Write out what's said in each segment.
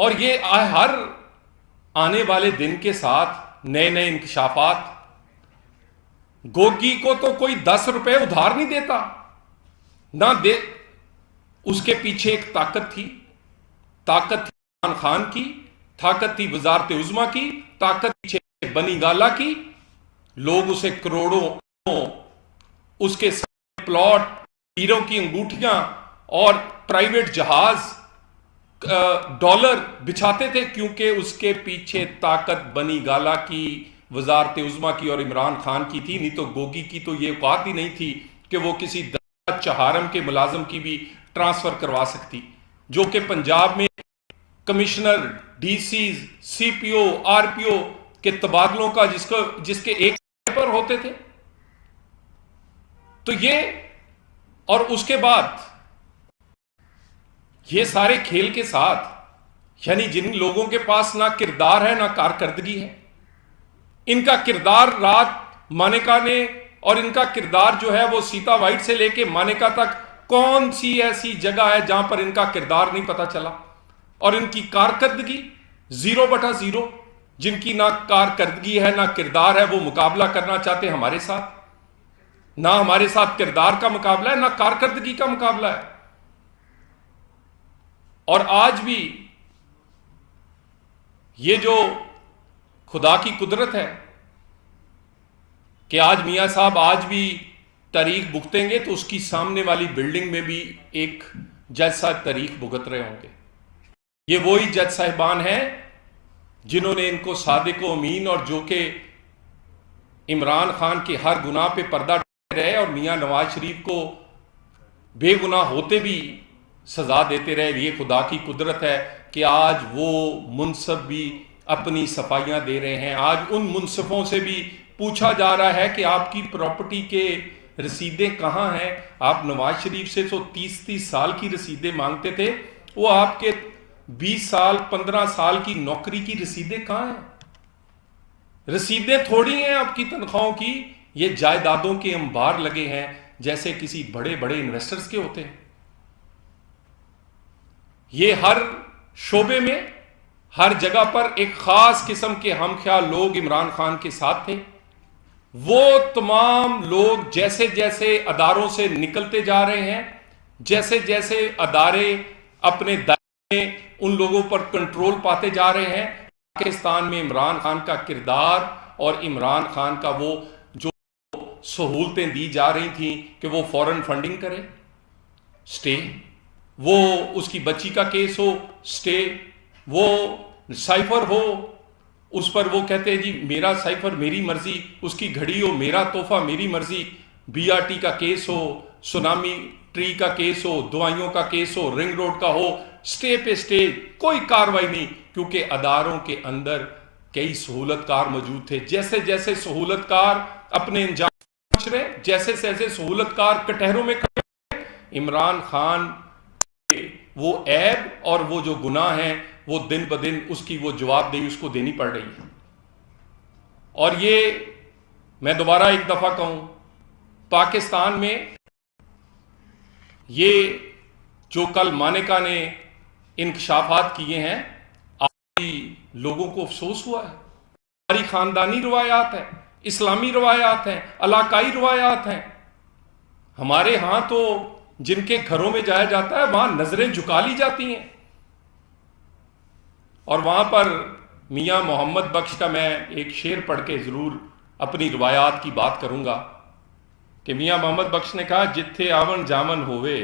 और ये हर आने वाले दिन के साथ नए नए इंकशाफात। गोगी को तो कोई 10 रुपए उधार नहीं देता ना दे। उसके पीछे एक ताकत थी इमरान खान की, ताकत थी वजारत उज़्मा की, ताकत पीछे बनी गाला की। लोग उसे करोड़ों उसके प्लॉट, हीरों की अंगूठियां और प्राइवेट जहाज, डॉलर बिछाते थे, क्योंकि उसके पीछे ताकत बनी गाला की, वजारत उज़्मा की और इमरान खान की थी। नहीं तो गोगी की तो ये औकात ही नहीं थी कि वो किसी चहारम के मुलाजम की भी ट्रांसफर करवा सकती, जो कि पंजाब में कमिश्नर, डीसी, सीपीओ, आरपीओ के तबादलों का जिसके एक पर होते थे। तो ये, और उसके बाद ये सारे खेल के साथ, यानी जिन लोगों के पास ना किरदार है ना कारकर्दगी है, इनका किरदार रात मानेका ने, और इनका किरदार जो है वो सीता वाइट से लेके मानेका तक, कौन सी ऐसी जगह है जहां पर इनका किरदार नहीं पता चला। और इनकी कारकर्दगी 0/0। जिनकी ना कारकर्दगी है ना किरदार है, वो मुकाबला करना चाहते हमारे साथ। ना हमारे साथ किरदार का मुकाबला है, ना कारकर्दगी का मुकाबला है। और आज भी ये जो खुदा की कुदरत है कि आज मियां साहब आज भी तारीख भुगतेंगे, तो उसकी सामने वाली बिल्डिंग में भी एक जज साहब तारीख भुगत रहे होंगे। ये वही जज साहिबान हैं जिन्होंने इनको सादिक व अमीन, और जो कि इमरान खान के हर गुनाह पे पर्दा रहे और मियां नवाज शरीफ को बेगुनाह होते भी सजा देते रहे। ये खुदा की कुदरत है कि आज वो मुनसफ भी अपनी सफाइयां दे रहे हैं। आज उन मुनसफों से भी पूछा जा रहा है कि आपकी प्रॉपर्टी के रसीदें कहाँ हैं। आप नवाज शरीफ से तो 30-30 साल की रसीदें मांगते थे, वो आपके 20 साल 15 साल की नौकरी की रसीदें कहाँ हैं? रसीदें थोड़ी हैं आपकी तनख्वाहों की, ये जायदादों के अंबार लगे हैं जैसे किसी बड़े बड़े इन्वेस्टर्स के होते हैं। ये हर शोबे में, हर जगह पर एक खास किस्म के हमख्याल लोग इमरान खान के साथ थे। वो तमाम लोग जैसे जैसे अदारों से निकलते जा रहे हैं, जैसे जैसे अदारे अपने दायरे में उन लोगों पर कंट्रोल पाते जा रहे हैं, पाकिस्तान में इमरान खान का किरदार और इमरान खान का वो जो सहूलतें दी जा रही थी कि वो फॉरेन फंडिंग करे, स्टे, वो उसकी बच्ची का केस हो, स्टे, वो साइफर हो, उस पर वो कहते हैं जी मेरा साइफर मेरी मर्जी, उसकी घड़ी हो मेरा तोहफा मेरी मर्जी, बीआरटी का केस हो, सुनामी ट्री का केस हो, दवाइयों का केस हो, रिंग रोड का हो, स्टे पे स्टे, कोई कार्रवाई नहीं, क्योंकि अदारों के अंदर कई सहूलतकार मौजूद थे। जैसे जैसे सहूलतकार अपने अंजाम पहुंच रहे, जैसे जैसे सहूलतकार कटहरों में खड़े, इमरान खान वो ऐब और वो जो गुनाह हैं वो दिन ब दिन उसकी वो जवाबदेही उसको देनी पड़ रही है। और ये मैं दोबारा एक दफा कहूं, पाकिस्तान में ये जो कल मानेका ने इंकशाफात किए हैं, आज लोगों को अफसोस हुआ है। हमारी खानदानी रवायात है, इस्लामी रवायात हैं, इलाकाई रवायात हैं। हमारे यहां तो जिनके घरों में जाया जाता है वहां नजरें झुका ली जाती हैं। और वहां पर मियां मोहम्मद बख्श का मैं एक शेर पढ़ के जरूर अपनी रवायात की बात करूंगा कि मियां मोहम्मद बख्श ने कहा, जिथे आवन जामन होवे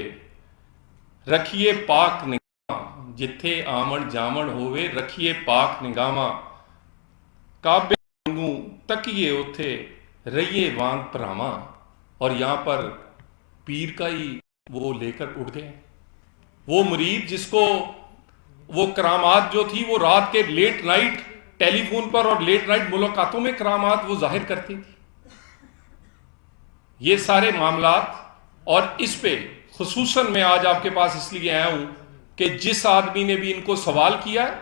रखिए पाक निगामा, जिथे आवन जामन होवे रखिए पाक निगामा, काबे वांगू तकिए उथे रहिए वांग भरावा। और यहां पर पीर का ही वो लेकर उठ गए, वो मुरीद जिसको वो करामात जो थी वो रात के लेट नाइट टेलीफोन पर और लेट नाइट मुलाकातों में करामात वो जाहिर करती थी। ये सारे मामलात, और इस पे खुसूसन मैं आज आपके पास इसलिए आया हूं कि जिस आदमी ने भी इनको सवाल किया है,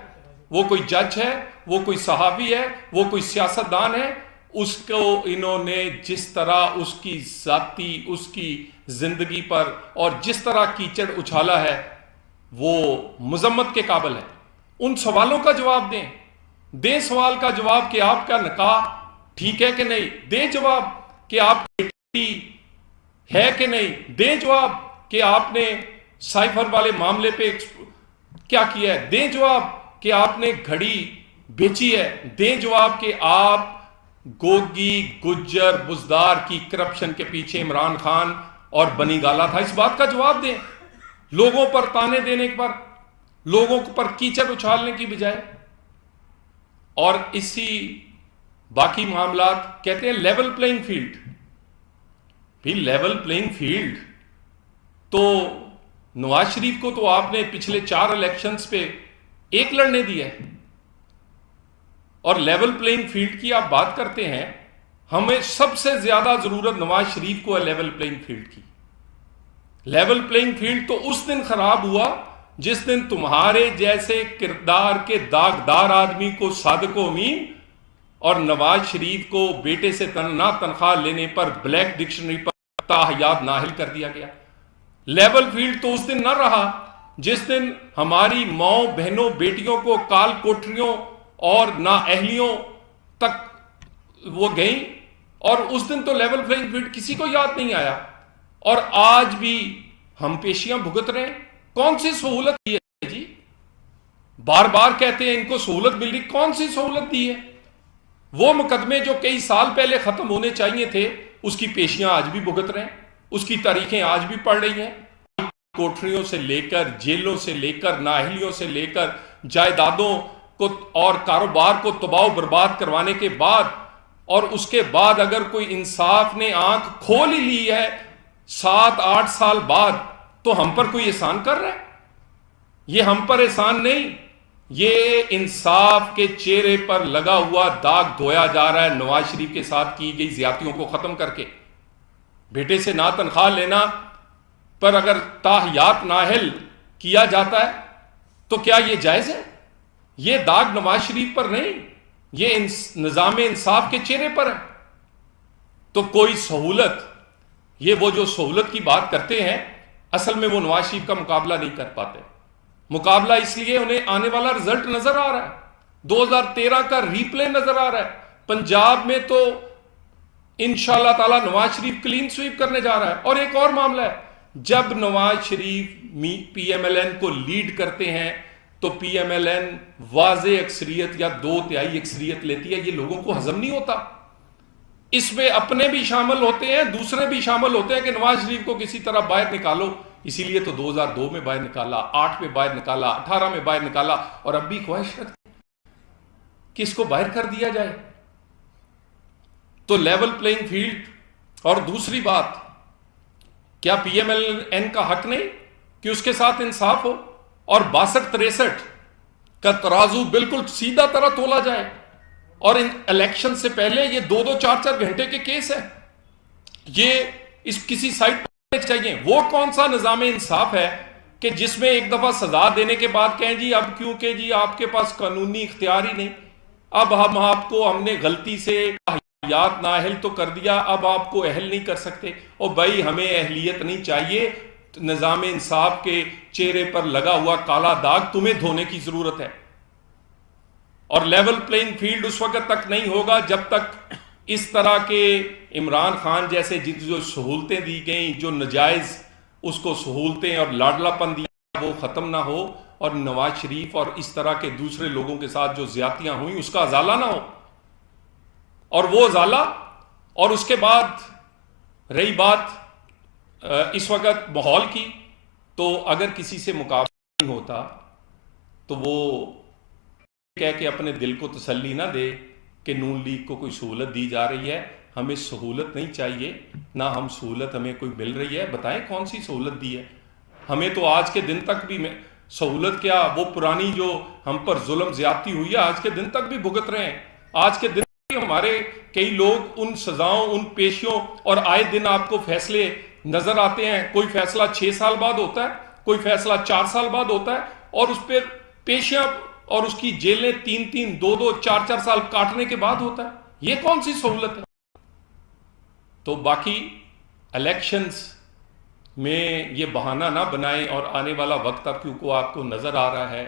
वो कोई जज है, वो कोई सहाबी है, वो कोई सियासतदान है, उसको इन्होंने जिस तरह उसकी जाती, उसकी जिंदगी पर और जिस तरह कीचड़ उछाला है, वो मुजम्मत के काबिल है। उन सवालों का जवाब दें। दें सवाल का जवाब कि आपका निकाह ठीक है कि नहीं, दें जवाब कि आप बेटी है कि नहीं, दें जवाब कि आपने साइफर वाले मामले पे क्या किया है, दें जवाब कि आपने घड़ी बेची है, दें जवाब कि आप गोगी गुज्जर बुजदार की करप्शन के पीछे इमरान खान और बनी गाला था। इस बात का जवाब दें। लोगों पर ताने देने पर, लोगों पर कीचड़ उछालने की बजाय। और इसी बाकी मामलात कहते हैं लेवल प्लेइंग फील्ड। भी लेवल प्लेइंग फील्ड तो नवाज शरीफ को तो आपने पिछले 4 इलेक्शंस पे 1 लड़ने दिया है, और लेवल प्लेइंग फील्ड की आप बात करते हैं। हमें सबसे ज्यादा जरूरत नवाज शरीफ को है लेवल प्लेइंग फील्ड की। लेवल प्लेइंग फील्ड तो उस दिन खराब हुआ जिस दिन तुम्हारे जैसे किरदार के दागदार आदमी को सादिक अमीन और नवाज शरीफ को बेटे से तनख्वाह लेने पर ब्लैक डिक्शनरी पर ताहयात नाहिल कर दिया गया। लेवल फील्ड तो उस दिन न रहा जिस दिन हमारी माओ बहनों बेटियों को काल कोठरियों और नाअहलियों तक वो गई, और उस दिन तो लेवल प्लेइंग फील्ड किसी को याद नहीं आया। और आज भी हम पेशियां भुगत रहे हैं। कौन सी सहूलत दी है जी? बार बार कहते हैं इनको सहूलत मिल रही, कौन सी सहूलत दी है? वो मुकदमे जो कई साल पहले खत्म होने चाहिए थे उसकी पेशियां आज भी भुगत रहे हैं, उसकी तारीखें आज भी पड़ रही हैं। कोठरियों से लेकर, जेलों से लेकर, नाअहलियों से लेकर, जायदादों को और कारोबार को तबाह बर्बाद करवाने के बाद, और उसके बाद अगर कोई इंसाफ ने आंख खोल ही ली है 7-8 साल बाद, तो हम पर कोई एहसान कर रहा है? ये हम पर एहसान नहीं, ये इंसाफ के चेहरे पर लगा हुआ दाग धोया जा रहा है नवाज शरीफ के साथ की गई ज्यादतियों को खत्म करके। बेटे से ना तनख्वाह लेना पर अगर ताहयात नाहिल किया जाता है तो क्या यह जायज है? यह दाग नवाज शरीफ पर नहीं, यह निजाम इंसाफ के चेहरे पर है। तो कोई सहूलत, ये वो जो सहूलत की बात करते हैं, असल में वो नवाज शरीफ का मुकाबला नहीं कर पाते। मुकाबला इसलिए उन्हें आने वाला रिजल्ट नजर आ रहा है, 2013 का रीप्ले नजर आ रहा है। पंजाब में तो इंशाअल्लाह ताला नवाज शरीफ क्लीन स्वीप करने जा रहा है। और एक और मामला है, जब नवाज शरीफ पीएमएलएन को लीड करते हैं तो पीएमएलएन वाज़े अक्सरियत या 2/3 अक्सरियत लेती है। ये लोगों को हजम नहीं होता। इसमें अपने भी शामिल होते हैं, दूसरे भी शामिल होते हैं कि नवाज शरीफ को किसी तरह बाहर निकालो। इसीलिए तो 2002 में बाहर निकाला, 8 में बाहर निकाला, 18 में बाहर निकाला, और अब भी ख्वाहिश रखते कि इसको बाहर कर दिया जाए। तो लेवल प्लेइंग फील्ड। और दूसरी बात, क्या पीएमएलएन का हक नहीं कि उसके साथ इंसाफ हो और 62-63 का तराजू बिल्कुल सीधा तरह तोला जाए? और इन इलेक्शन से पहले ये 2-2, 4-4 घंटे के केस है, ये इस किसी साइड पर चाहिए। वो कौन सा निजाम इंसाफ है कि जिसमें एक दफा सजा देने के बाद कहें जी अब क्योंकि जी आपके पास कानूनी इख्तियार ही नहीं, अब हम आपको, हमने गलती से याद नाअहल तो कर दिया, अब आपको अहल नहीं कर सकते। और भाई हमें अहलियत नहीं चाहिए, निजाम इंसाफ के चेहरे पर लगा हुआ काला दाग तुम्हें धोने की जरूरत है। और लेवल प्लेइंग फील्ड उस वक्त तक नहीं होगा जब तक इस तरह के इमरान खान जैसे जो सहूलतें दी गई, जो नजायज उसको सहूलतें और लाडलापन दिया, वो खत्म ना हो, और नवाज शरीफ और इस तरह के दूसरे लोगों के साथ जो ज्यादतियां हुई उसका अजाला ना हो। और वो अजाला, और उसके बाद रही बात इस वक्त माहौल की, तो अगर किसी से मुकाबला नहीं होता तो वो कह के अपने दिल को तसल्ली ना दे कि नून लीग को कोई सहूलत दी जा रही है। हमें सहूलत नहीं चाहिए, ना हम सहूलत हमें कोई मिल रही है। बताएं कौन सी सहूलत दी है हमें? तो आज के दिन तक भी सहूलत क्या, वो पुरानी जो हम पर जुल्म ज्यादती हुई है आज के दिन तक भी भुगत रहे हैं। आज के दिन हमारे कई लोग उन सजाओं, उन पेशियों, और आए दिन आपको फैसले नजर आते हैं। कोई फैसला 6 साल बाद होता है, कोई फैसला 4 साल बाद होता है, और उस पर पेशियां और उसकी जेलें 3-3, 2-2, 4-4 साल काटने के बाद होता है। ये कौन सी सहूलत है? तो बाकी इलेक्शंस में ये बहाना ना बनाएं, और आने वाला वक्त अब क्योंकि आपको नजर आ रहा है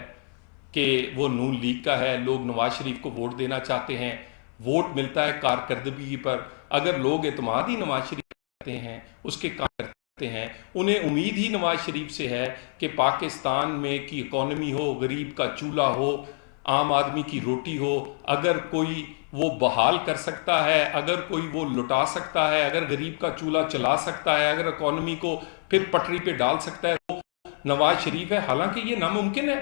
कि वो नून लीग का है, लोग नवाज शरीफ को वोट देना चाहते हैं, वोट मिलता है कारकर्दगी पर। अगर लोग एतमाद ही नवाज शरीफ करते हैं, उसके काम करते हैं, उन्हें उम्मीद ही नवाज शरीफ से है कि पाकिस्तान में की इकॉनमी हो, गरीब का चूल्हा हो, आम आदमी की रोटी हो, अगर कोई वो बहाल कर सकता है, अगर कोई वो लुटा सकता है, अगर गरीब का चूल्हा चला सकता है, अगर इकॉनमी को फिर पटरी पे डाल सकता है, तो नवाज शरीफ है। हालांकि ये नामुमकिन है,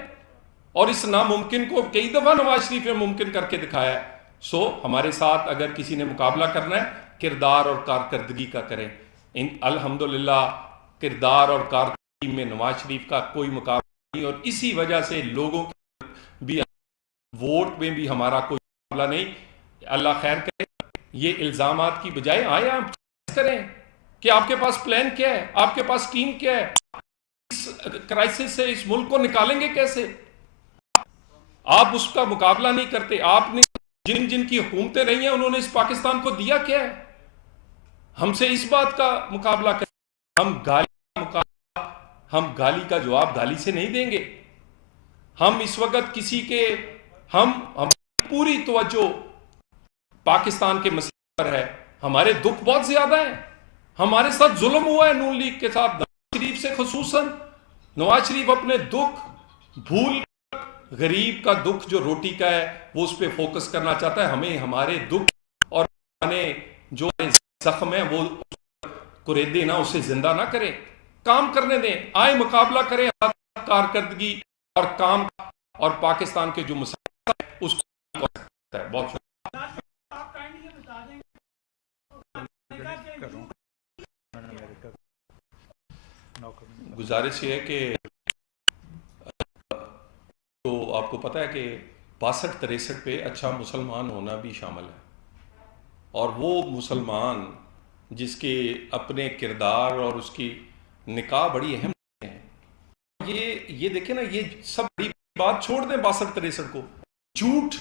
और इस नामुमकिन को कई दफा नवाज शरीफ ने मुमकिन करके दिखाया है। सो हमारे साथ अगर किसी ने मुकाबला करना है, किरदार और कारकर्दगी का करें। इन अल्हम्दुलिल्लाह किरदार और कारकर्दगी में नवाज शरीफ का कोई मुकाबला नहीं, और इसी वजह से लोगों के भी वोट में भी हमारा कोई मुकाबला नहीं। अल्लाह खैर करे। ये इल्जामात की बजाय आए आप करें कि आपके पास प्लान क्या है, आपके पास टीम क्या है, इस क्राइसिस से इस मुल्क को निकालेंगे कैसे। आप उसका मुकाबला नहीं करते। आपने जिन जिन की हुकूमतें रही हैं, उन्होंने इस पाकिस्तान को दिया क्या है। हमसे इस बात का मुकाबला करें। हम गाली का जवाब गाली से नहीं देंगे। हम इस वक्त किसी के हम पूरी तवज्जो पाकिस्तान के मसले पर है। हमारे दुख बहुत ज्यादा है। हमारे साथ जुल्म हुआ है नून लीग के साथ, नवाज शरीफ से खुसूसन। नवाज शरीफ अपने दुख भूल, गरीब का दुख जो रोटी का है वो उस पर फोकस करना चाहता है। हमें हमारे दुख और जो जख्म है वो कुरेदे ना, उसे जिंदा ना करें, काम करने दें। आए मुकाबला करें, कारकर्दगी और काम और पाकिस्तान के जो मसला है उसको कर सकता है। बहुत गुजारिश ये है कि तो आपको पता है कि 62-63 पे अच्छा मुसलमान होना भी शामिल है, और वो मुसलमान जिसके अपने किरदार और उसकी निकाह बड़ी अहम है। ये देखें ना, ये सब बड़ी बात छोड़ दें 62-63 को, झूठ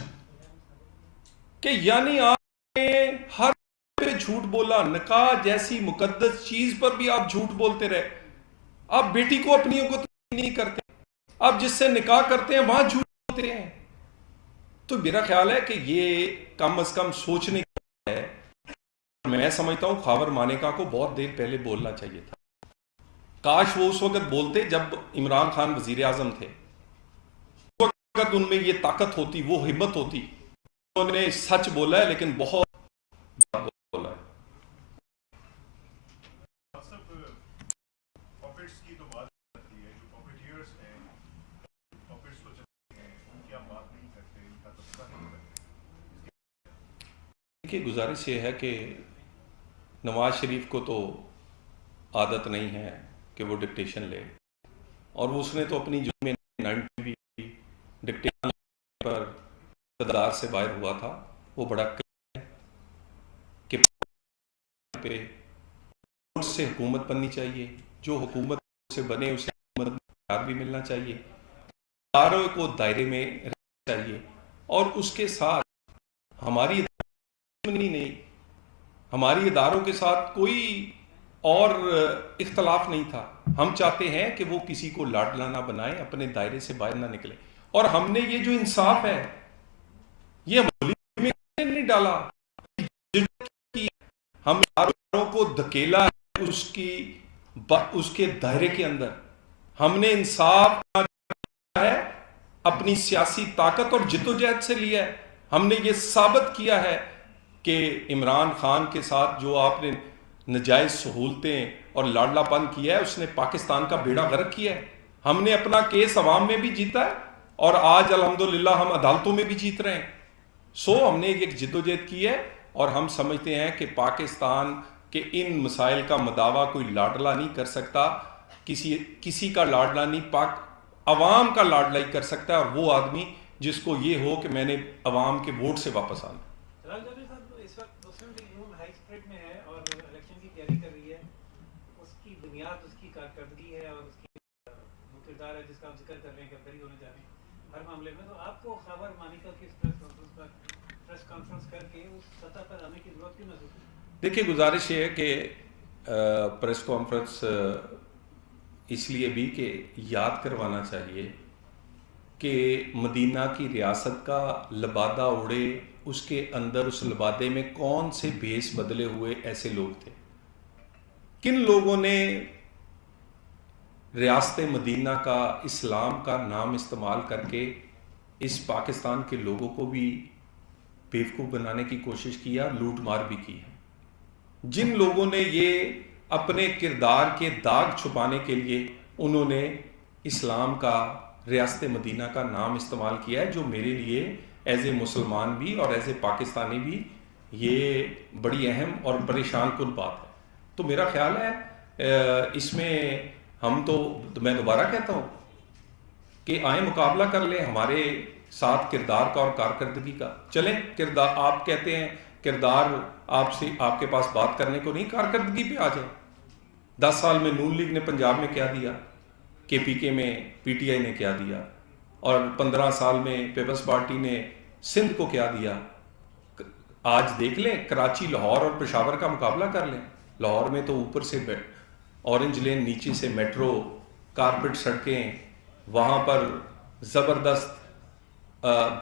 के यानी आपने हर पे झूठ बोला, निकाह जैसी मुकद्दस चीज पर भी आप झूठ बोलते रहे। आप बेटी को अपनी को नहीं करते, आप जिससे निकाह करते हैं वहां झूठ बोलते हैं। तो मेरा ख्याल है कि ये कम अज कम सोचने की है। मैं समझता हूं खावर मानेका को बहुत देर पहले बोलना चाहिए था। काश वो उस वक्त बोलते जब इमरान खान वजीर आजम थे। उस वक्त उनमें ये ताकत होती, वो हिम्मत होती। उन्होंने सच बोला है, लेकिन बहुत बोला है। देखिए, गुजारिश ये है कि नवाज शरीफ को तो आदत नहीं है कि वो डिक्टेशन ले, और वो उसने तो अपनी जुर्म में 90 डिक्टेशन पर इक़्तिदार से बाहर हुआ था। वो बड़ा है कि पे से हुकूमत बननी चाहिए, जो हुकूमत से बने उसे हुकूमत भी मिलना चाहिए, इदारों को दायरे में रहना चाहिए, और उसके साथ हमारी नहीं, हमारी इदारों के साथ कोई और इख्तलाफ नहीं था। हम चाहते हैं कि वो किसी को लाडला ना बनाए, अपने दायरे से बाहर ना निकले। और हमने ये जो इंसाफ है ये में नहीं डाला, हम इदारों को धकेला है उसके दायरे के अंदर। हमने इंसाफ है अपनी सियासी ताकत और जिद्दोजहद से लिया है। हमने ये साबित किया है कि इमरान खान के साथ जो आपने नजायज सहूलतें और लाडलापन किया है, उसने पाकिस्तान का बेड़ा गर्क किया है। हमने अपना केस अवाम में भी जीता है, और आज अल्हम्दुलिल्लाह हम अदालतों में भी जीत रहे हैं। सो हमने एक जिद्दोजहद की है, और हम समझते हैं कि पाकिस्तान के इन मसाइल का मदावा कोई लाडला नहीं कर सकता। किसी का लाडला नहीं, पाक अवाम का लाडला ही कर सकता है, और वो आदमी जिसको ये हो कि मैंने अवाम के वोट से वापस आना। जिसका आप जिक्र कर रहे हैं कि बरी होने जा रहे हैं हर मामले में, तो आपको खबर मानिका की प्रेस कॉन्फ्रेंस करके उस सतह पर आने की जरूरत क्यों महसूस हुई? देखिए, गुजारिश ये है कि प्रेस कॉन्फ्रेंस इसलिए भी कि याद करवाना चाहिए कि मदीना की रियासत का लबादा उड़े, उसके अंदर उस लबादे में कौन से भेस बदले हुए ऐसे लोग थे? किन लोगों ने रियासत मदीना का, इस्लाम का नाम इस्तेमाल करके इस पाकिस्तान के लोगों को भी बेवकूफ़ बनाने की कोशिश किया, लूट मार भी की है। जिन लोगों ने ये अपने किरदार के दाग छुपाने के लिए उन्होंने इस्लाम का, रियासत मदीना का नाम इस्तेमाल किया है, जो मेरे लिए एज ए मुसलमान भी और एज ए पाकिस्तानी भी ये बड़ी अहम और परेशान कुन बात है। तो मेरा ख्याल है इसमें हम तो मैं दोबारा कहता हूँ कि आए मुकाबला कर लें हमारे साथ किरदार का और कारकर्दगी का। चलें, किरदार आप कहते हैं किरदार आपसे, आपके पास बात करने को नहीं, कारकर्दगी पे आ जाए। 10 साल में नून लीग ने पंजाब में क्या दिया, KPK में PTI ने क्या दिया, और 15 साल में पीपल्स पार्टी ने सिंध को क्या दिया। आज देख लें, कराची, लाहौर और पेशावर का मुकाबला कर लें। लाहौर में तो ऊपर से ऑरेंज लेन, नीचे से मेट्रो, कारपेट सड़कें, वहाँ पर ज़बरदस्त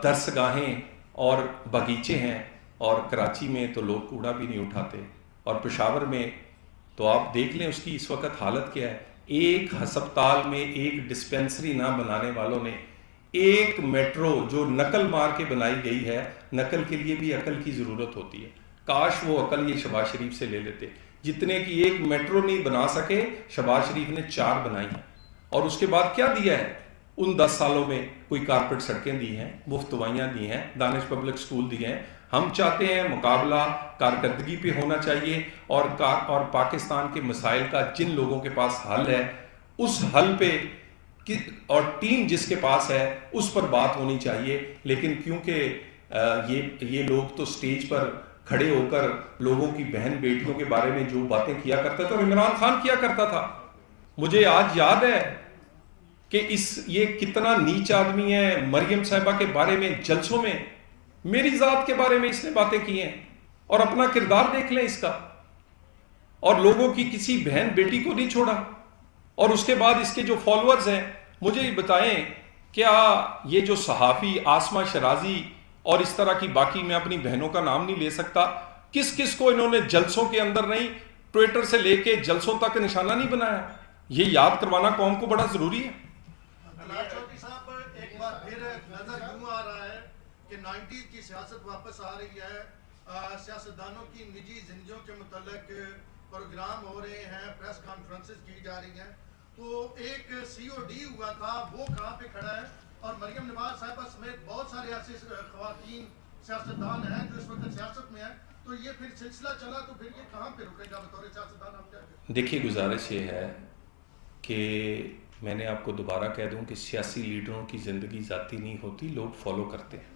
दरसगाहें और बगीचे हैं, और कराची में तो लोग कूड़ा भी नहीं उठाते, और पेशावर में तो आप देख लें उसकी इस वक्त हालत क्या है। एक हस्पताल में एक डिस्पेंसरी ना बनाने वालों ने एक मेट्रो जो नकल मार के बनाई गई है, नकल के लिए भी अकल की ज़रूरत होती है, काश वो अकल ये शहबाज शरीफ से ले लेते। जितने की एक मेट्रो नहीं बना सके, शहबाज शरीफ ने 4 बनाई हैं। और उसके बाद क्या दिया है उन 10 सालों में? कोई कारपेट सड़कें दी हैं, मुफ्त दवाइयाँ दी हैं, दानिश पब्लिक स्कूल दिए हैं। हम चाहते हैं मुकाबला कारकर्दगी पे होना चाहिए, और पाकिस्तान के मसाइल का जिन लोगों के पास हल है उस हल पे और टीम जिसके पास है उस पर बात होनी चाहिए। लेकिन क्योंकि ये लोग तो स्टेज पर खड़े होकर लोगों की बहन बेटियों के बारे में जो बातें किया करता था, इमरान खान किया करता था। मुझे आज याद है कि ये कितना नीच आदमी है। मरियम साहिबा के बारे में जलसों में, मेरी जात के बारे में इसने बातें की हैं, और अपना किरदार देख लें इसका, और लोगों की किसी बहन बेटी को नहीं छोड़ा। और उसके बाद इसके जो फॉलोअर्स हैं, मुझे ये बताएं, क्या ये जो सहाफ़ी आसमा शराजी और इस तरह की, बाकी मैं अपनी बहनों का नाम नहीं ले सकता, किस किस को इन्होंने जलसों के अंदर नहीं, ट्विटर से लेके जलसों तक निशाना नहीं बनाया? ये याद करवाना कौम को बड़ा जरूरी है। एक बार फिर नजर यूं आ रहा है कि 90s की सियासत वापस आ रही है। सियासतदानों की निजी जिंदगियों के मुतालिक प्रोग्राम हो रहे हैं, प्रेस कॉन्फ्रेंसेस की जा रही हैं। तो एक COD हुआ था, वो कहाँ पे खड़ा है? और मरियम नवाज साहिबा समेत बहुत सारे ऐसे ख़वातीन सियासतदान हैं जो इस वक्त सियासत में हैं। तो ये फिर सिलसिला चला तो फिर ये कहाँ पे रुकेगा? बतौर सियासतदान हम क्या करें? देखिए, गुजारिश ये है कि मैंने आपको दोबारा कह दूं कि सियासी लीडरों की ज़िंदगी ज़ाती नहीं होती, लोग फॉलो करते हैं।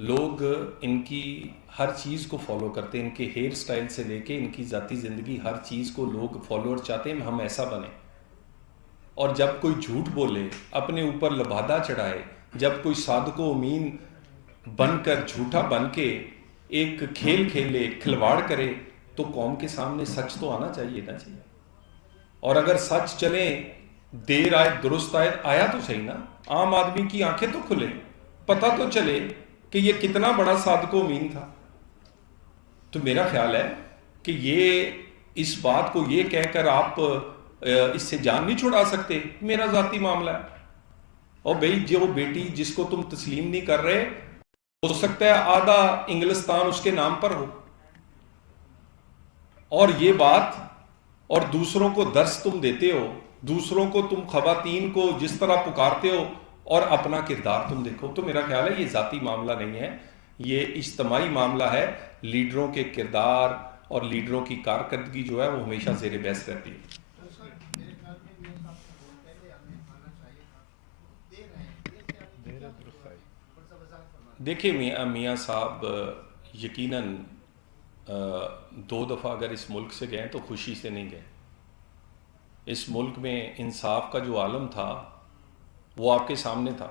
लोग इनकी हर चीज़ को फॉलो करते हैं, इनके हेयर स्टाइल से लेके इनकी ज़ाती ज़िंदगी, हर चीज़ को लोग फॉलोअर चाहते हैं हम ऐसा बने। और जब कोई झूठ बोले, अपने ऊपर लबादा चढ़ाए, जब कोई सादको अमीन बनकर, झूठा बन के एक खेल खेले, खिलवाड़ करे, तो कौम के सामने सच तो आना चाहिए ना चाहिए। और अगर सच चले, देर आए दुरुस्त आए, आया तो सही ना, आम आदमी की आंखें तो खुले, पता तो चले कि ये कितना बड़ा सादको अमीन था। तो मेरा ख्याल है कि ये इस बात को ये कहकर आप इससे जान नहीं छुड़ा सकते, मेरा जाती मामला है। और भाई, जो बेटी जिसको तुम तस्लीम नहीं कर रहे, हो सकता है आधा इंग्लिस्तान उसके नाम पर हो, और ये बात, और दूसरों को दर्स तुम देते हो, दूसरों को तुम खवातीन को जिस तरह पुकारते हो, और अपना किरदार तुम देखो। तो मेरा ख्याल है ये जाती मामला नहीं है, ये इज्तमाई मामला है। लीडरों के किरदार और लीडरों की कारकर्दगी जो है वो हमेशा ज़ेर बहस रहती है। देखिए मियाँ साहब, यकीनन 2 दफ़ा अगर इस मुल्क से गए तो खुशी से नहीं गए। इस मुल्क में इंसाफ का जो आलम था वो आपके सामने था।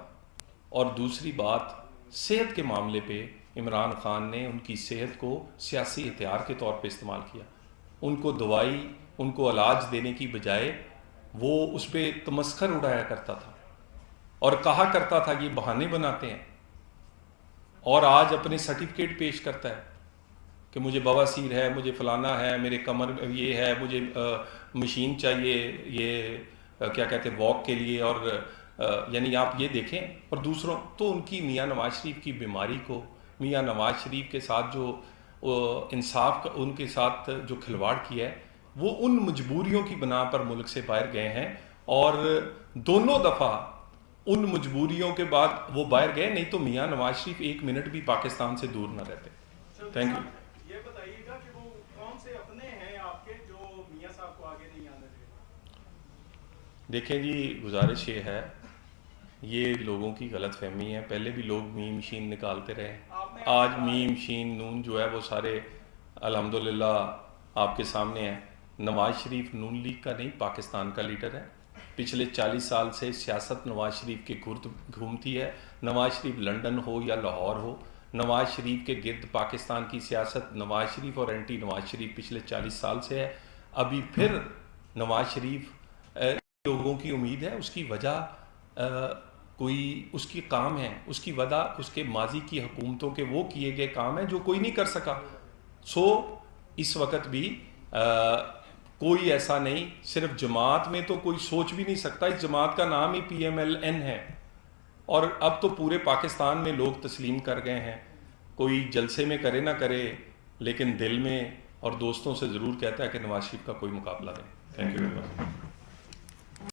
और दूसरी बात, सेहत के मामले पे इमरान खान ने उनकी सेहत को सियासी हथियार के तौर पे इस्तेमाल किया। उनको दवाई, उनको इलाज देने की बजाय वो उस पर तमस्खर उड़ाया करता था। और कहा करता था ये बहाने बनाते हैं, और आज अपने सर्टिफिकेट पेश करता है कि मुझे बवासीर है, मुझे फलाना है, मेरे कमर में ये है, मुझे मशीन चाहिए, ये क्या कहते हैं वॉक के लिए, और यानी आप ये देखें। और दूसरों तो उनकी मियाँ नवाज शरीफ की बीमारी को, मियाँ नवाज शरीफ के साथ जो इंसाफ का उनके साथ जो खिलवाड़ किया है, वो उन मजबूरियों की बना पर मुल्क से बाहर गए हैं, और दोनों दफ़ा उन मजबूरियों के बाद वो बाहर गए, नहीं तो मियाँ नवाज शरीफ 1 मिनट भी पाकिस्तान से दूर न रहते। Thank you. ये बताइएगा कि वो कौन से अपने हैं आपके जो मियाँ साहब को आगे नहीं आने देते? देखें जी, गुजारिश ये है, ये लोगों की गलत फहमी है। पहले भी लोग मीम शीन निकालते रहे, आज मीम शीन नून जो है वो सारे अल्हम्दुलिल्लाह आपके सामने है। नवाज शरीफ नून लीग का नहीं, पाकिस्तान का लीडर है। पिछले 40 साल से सियासत नवाज शरीफ के गिर्द घूमती है। नवाज शरीफ लंदन हो या लाहौर हो, नवाज शरीफ के गिर्द पाकिस्तान की सियासत नवाज शरीफ और एंटी नवाज शरीफ पिछले 40 साल से है। अभी फिर नवाज शरीफ लोगों की उम्मीद है, उसकी वजह कोई उसकी काम है, उसकी वजह उसके माजी की हुकूमतों के वो किए गए काम है जो कोई नहीं कर सका। सो इस वक्त भी कोई ऐसा नहीं, सिर्फ जमात में तो कोई सोच भी नहीं सकता। इस जमात का नाम ही PMLN है, और अब तो पूरे पाकिस्तान में लोग तस्लीम कर गए हैं। कोई जलसे में करे ना करे, लेकिन दिल में और दोस्तों से ज़रूर कहता है कि नवाज शरीफ का कोई मुकाबला नहीं। Thank you very much.